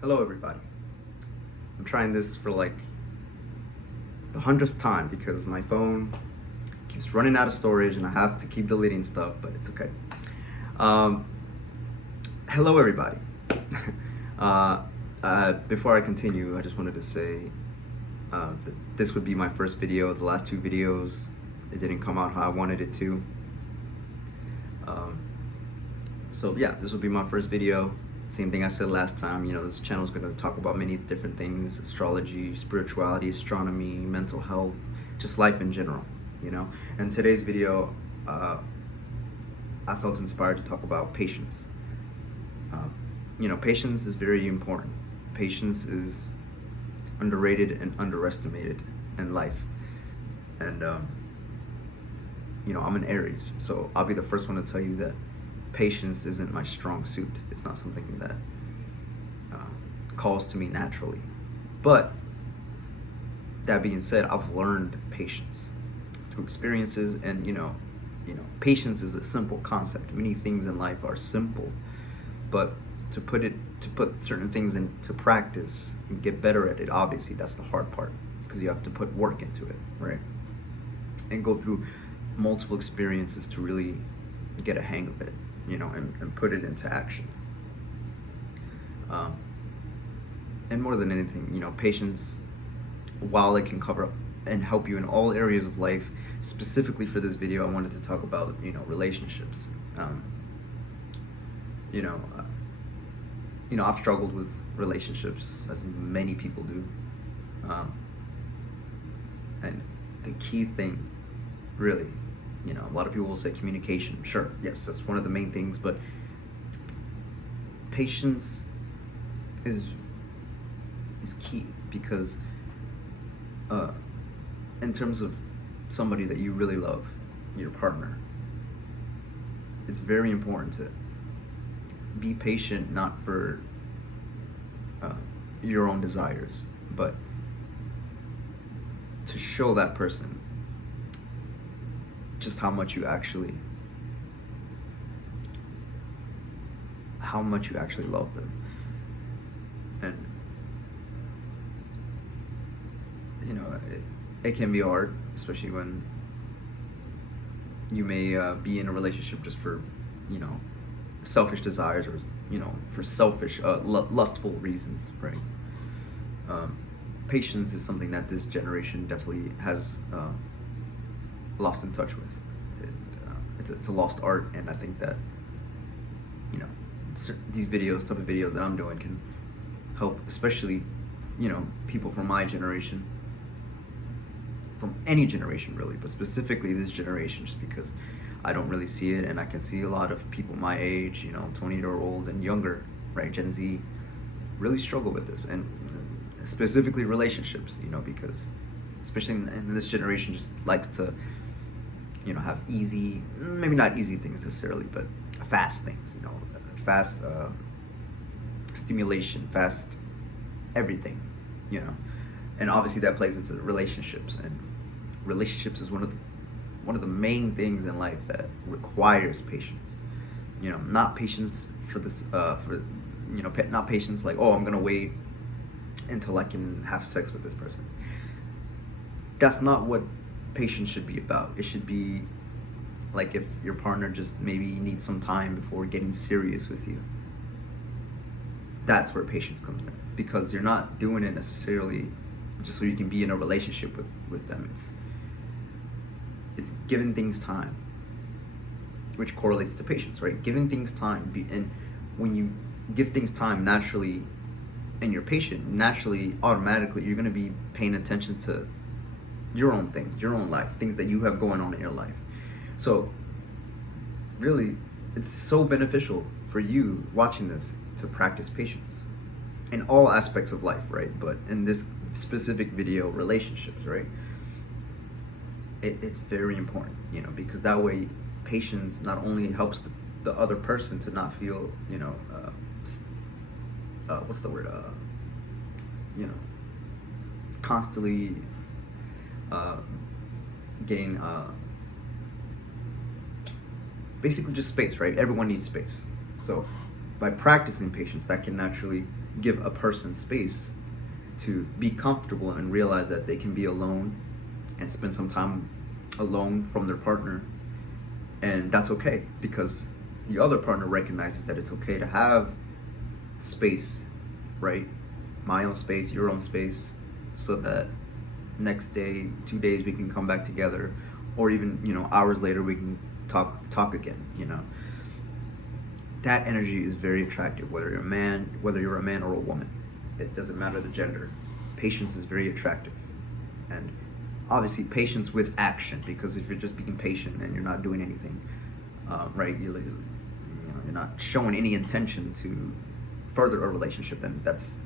Hello everybody. I'm trying this for like the 100th time because my phone keeps running out of storage and I have to keep deleting stuff, but it's okay. Um, Hello everybody. Before I continue, I just wanted to say that this would be my first video. The last two videos, it didn't come out how I wanted it to. Um, so yeah, this will be my first video. Same thing I said last time, this channel is going to talk about many different things: astrology, spirituality, astronomy, mental health, just life in general, And today's video, I felt inspired to talk about patience. Patience is very important. Patience is underrated and underestimated in life. And, I'm an Aries, so I'll be the first one to tell you that patience isn't my strong suit. It's not something that calls to me naturally. But that being said, I've learned patience through experiences, and patience is a simple concept. Many things in life are simple, but to put certain things into practice and get better at it, obviously that's the hard part, because you have to put work into it, right? And go through multiple experiences to really get a hang of it, and put it into action. And more than anything, patience, while it can cover up and help you in all areas of life, specifically for this video, I wanted to talk about, relationships. I've struggled with relationships, as many people do. And the key thing, really, a lot of people will say communication. Sure, yes, that's one of the main things, but patience is key, because in terms of somebody that you really love, your partner, it's very important to be patient, not for your own desires, but to show that person just how much you actually love them. And it can be hard, especially when you may be in a relationship just for selfish desires, or for selfish lustful reasons, right? Patience is something that this generation definitely has lost in touch with. It's a lost art, and I think that these type of videos that I'm doing can help, especially people from my generation, from any generation really, but specifically this generation, just because I don't really see it, and I can see a lot of people my age, 20-year-olds and younger, right, Gen Z, really struggle with this, and specifically relationships, because especially in this generation, just likes to have easy, maybe not easy things necessarily, but fast things, fast stimulation, fast everything, and obviously that plays into relationships. And relationships is one of the main things in life that requires patience. Not patience for this, not patience like, oh, I'm gonna wait until I can have sex with this person. That's not what patience should be about. It should be like, if your partner just maybe needs some time before getting serious with you, that's where patience comes in, because you're not doing it necessarily just so you can be in a relationship with them. It's giving things time, which correlates to patience, right? Giving things time, and when you give things time, naturally, and you're patient, naturally, automatically, you're going to be paying attention to your own things, your own life, things that you have going on in your life. So really, it's so beneficial for you watching this to practice patience in all aspects of life, right? But in this specific video, relationships, right? It's very important, because that way patience not only helps the other person to not feel, what's the word? Constantly getting basically just space, right? Everyone needs space. So by practicing patience, that can naturally give a person space to be comfortable and realize that they can be alone and spend some time alone from their partner, and that's okay, because the other partner recognizes that it's okay to have space, right? My own space, your own space, so that next day, 2 days, we can come back together, or even, hours later, we can talk again. That energy is very attractive, whether you're a man or a woman. It doesn't matter the gender. Patience is very attractive, and obviously patience with action, because if you're just being patient and you're not doing anything, right, you're not showing any intention to further a relationship, then that's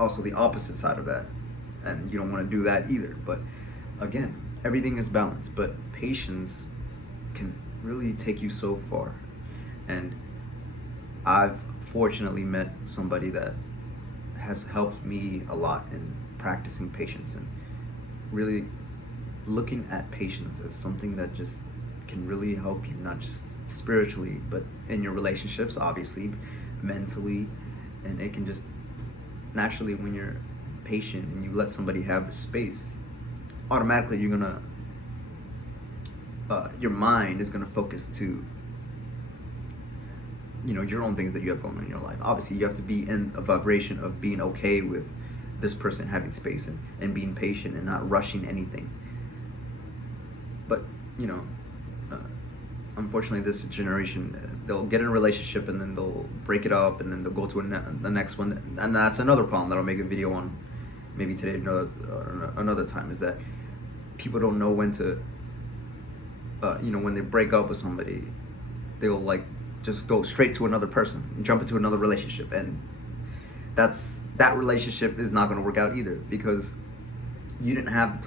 also the opposite side of that, and you don't want to do that either. But again, everything is balanced, but patience can really take you so far. And I've fortunately met somebody that has helped me a lot in practicing patience, and really looking at patience as something that just can really help you, not just spiritually, but in your relationships, obviously, mentally. And it can just naturally, when you're patient and you let somebody have space, automatically you're gonna your mind is gonna focus to your own things that you have going on in your life. Obviously, you have to be in a vibration of being okay with this person having space, and being patient and not rushing anything. But unfortunately, this generation, they'll get in a relationship and then they'll break it up, and then they'll go to the next one, and that's another problem that I'll make a video on maybe today, another time, is that people don't know when to when they break up with somebody, they'll just go straight to another person and jump into another relationship, and that relationship is not going to work out either, because you didn't have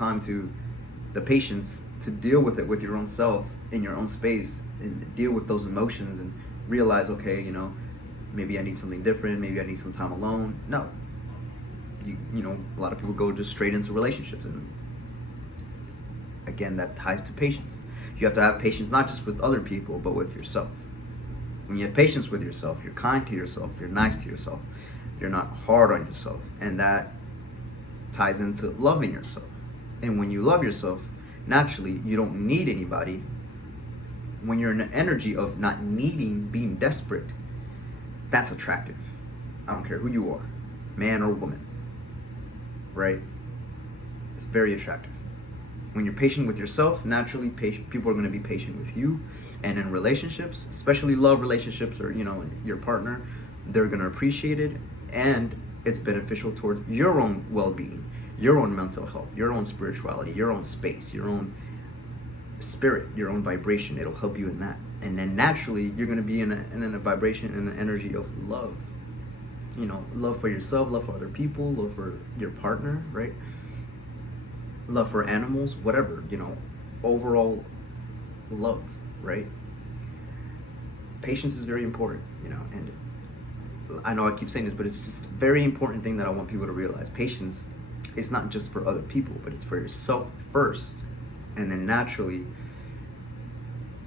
the patience to deal with it with your own self, in your own space, and deal with those emotions and realize, okay, maybe I need something different, maybe I need some time alone. No, a lot of people go just straight into relationships, and again, that ties to patience. You have to have patience not just with other people, but with yourself. When you have patience with yourself, you're kind to yourself, you're nice to yourself, you're not hard on yourself, and that ties into loving yourself. And when you love yourself, naturally, you don't need anybody. When you're in the energy of not needing, being desperate, that's attractive. I don't care who you are, man or woman, right? It's very attractive. When you're patient with yourself, naturally, people are going to be patient with you. And in relationships, especially love relationships, or your partner, they're going to appreciate it, and it's beneficial towards your own well-being, your own mental health, your own spirituality, your own space, your own spirit, your own vibration. It'll help you in that. And then naturally, you're going to be in a vibration and an energy of love. Love for yourself, love for other people, love for your partner, right? Love for animals, whatever, overall love, right? Patience is very important, and I know I keep saying this, but it's just a very important thing that I want people to realize. Patience is not just for other people, but it's for yourself first, and then naturally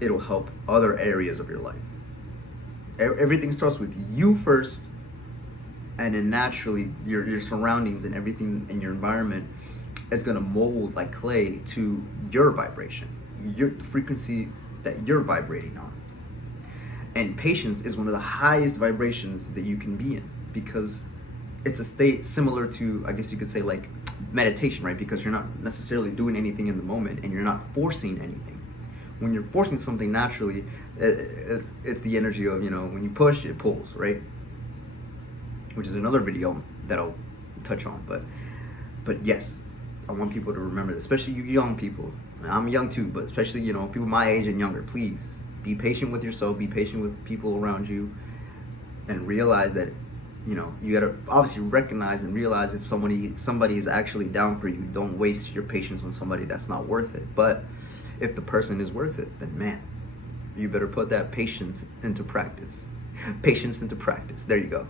it'll help other areas of your life. Everything starts with you first, and then naturally your surroundings and everything in your environment is going to mold like clay to your vibration, the frequency that you're vibrating on. And patience is one of the highest vibrations that you can be in, because it's a state similar to, I guess you could say, like meditation, right? Because you're not necessarily doing anything in the moment, and you're not forcing anything. When you're forcing something, naturally, it's the energy of, when you push, it pulls, right? Which is another video that I'll touch on. But yes, I want people to remember this, especially you young people. I'm young too, but especially, people my age and younger, please be patient with yourself, be patient with people around you, and realize that, you gotta obviously recognize and realize if somebody is actually down for you. Don't waste your patience on somebody that's not worth it. But if the person is worth it, then man, you better put that patience into practice. Patience into practice. There you go.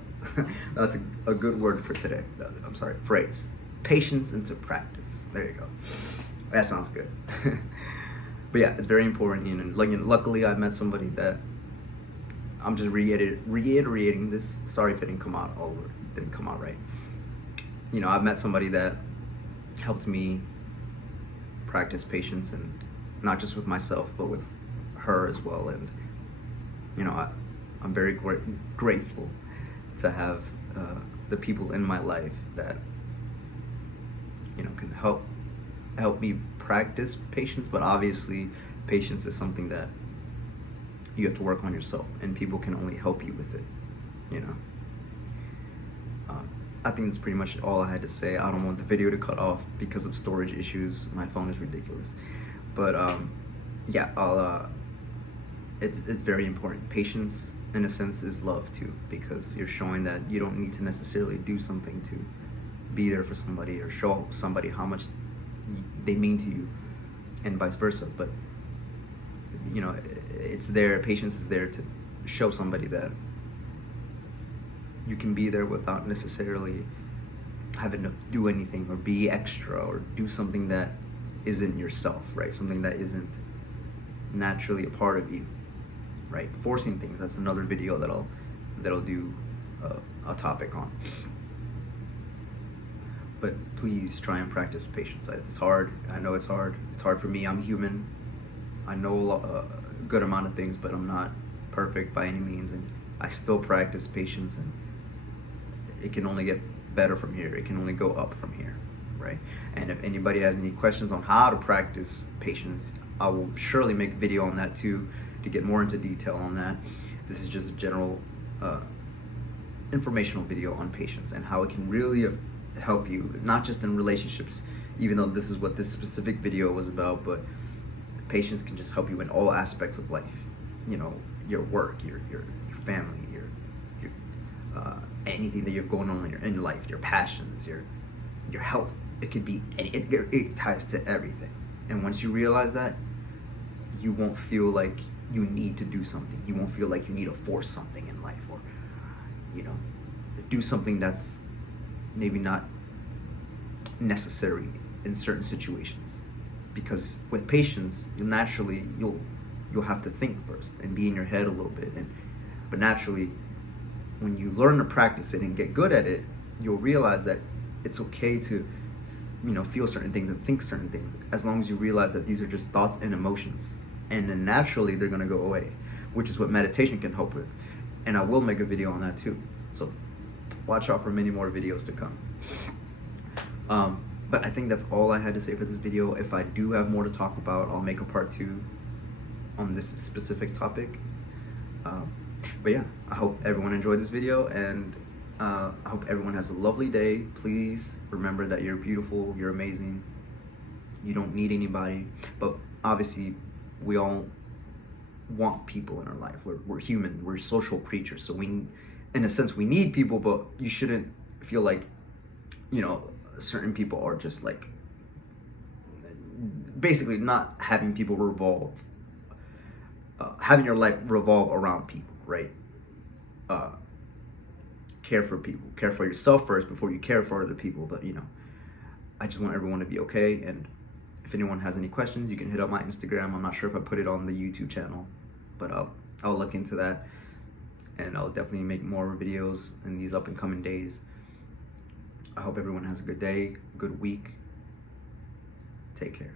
That's a good word for today. I'm sorry, phrase. Patience into practice. There you go. That sounds good. But yeah, it's very important. Luckily, I met somebody that I'm just reiterating this. Sorry if it didn't come out all didn't come out right. You know, I've met somebody that helped me practice patience, and not just with myself, but with her as well. And you know, I'm very grateful to have the people in my life that, you know, can help me practice patience. But obviously, patience is something that you have to work on yourself, and people can only help you with it. You know. I think that's pretty much all I had to say. I don't want the video to cut off because of storage issues. My phone is ridiculous. But yeah, it's very important. Patience, in a sense, is love too, because you're showing that you don't need to necessarily do something to be there for somebody or show somebody how much they mean to you, and vice versa. But you know, it's there. Patience is there to show somebody that you can be there without necessarily having to do anything or be extra or do something that isn't yourself, right? Something that isn't naturally a part of you, right? Forcing things, that's another video that'll do a topic on. But please try and practice patience. It's hard. I know it's hard. It's hard for me. I'm human. I know a good amount of things, but I'm not perfect by any means, and I still practice patience, and it can only get better from here. It can only go up from here, right? And if anybody has any questions on how to practice patience, I will surely make a video on that too, to get more into detail on that. This is just a general informational video on patience and how it can really help you, not just in relationships, even though this is what this specific video was about, but patience can just help you in all aspects of life. You know, your work, your family, your anything that you're going on in your life, your passions, your health. It could be, it ties to everything. And once you realize that, you won't feel like you need to do something. You won't feel like you need to force something in life, or, you know, do something that's maybe not necessary in certain situations. Because with patience, you'll have to think first and be in your head a little bit, but naturally, when you learn to practice it and get good at it, you'll realize that it's okay to, you know, feel certain things and think certain things, as long as you realize that these are just thoughts and emotions, and then naturally they're going to go away, which is what meditation can help with. And I will make a video on that too, so watch out for many more videos to come. But I think that's all I had to say for this video. If I do have more to talk about, I'll make a part 2 on this specific topic. But yeah, I hope everyone enjoyed this video, and I hope everyone has a lovely day. Please remember that you're beautiful, you're amazing, you don't need anybody. But obviously, we all want people in our life. We're human, we're social creatures, so we, in a sense, we need people, but you shouldn't feel like, you know, certain people are just like, basically not having people having your life revolve around people, right? Care for people, care for yourself first before you care for other people. But you know, I just want everyone to be okay. And if anyone has any questions, you can hit up my Instagram. I'm not sure if I put it on the YouTube channel, but I'll look into that, and I'll definitely make more videos in these up and coming days. I hope everyone has a good day, good week. Take care.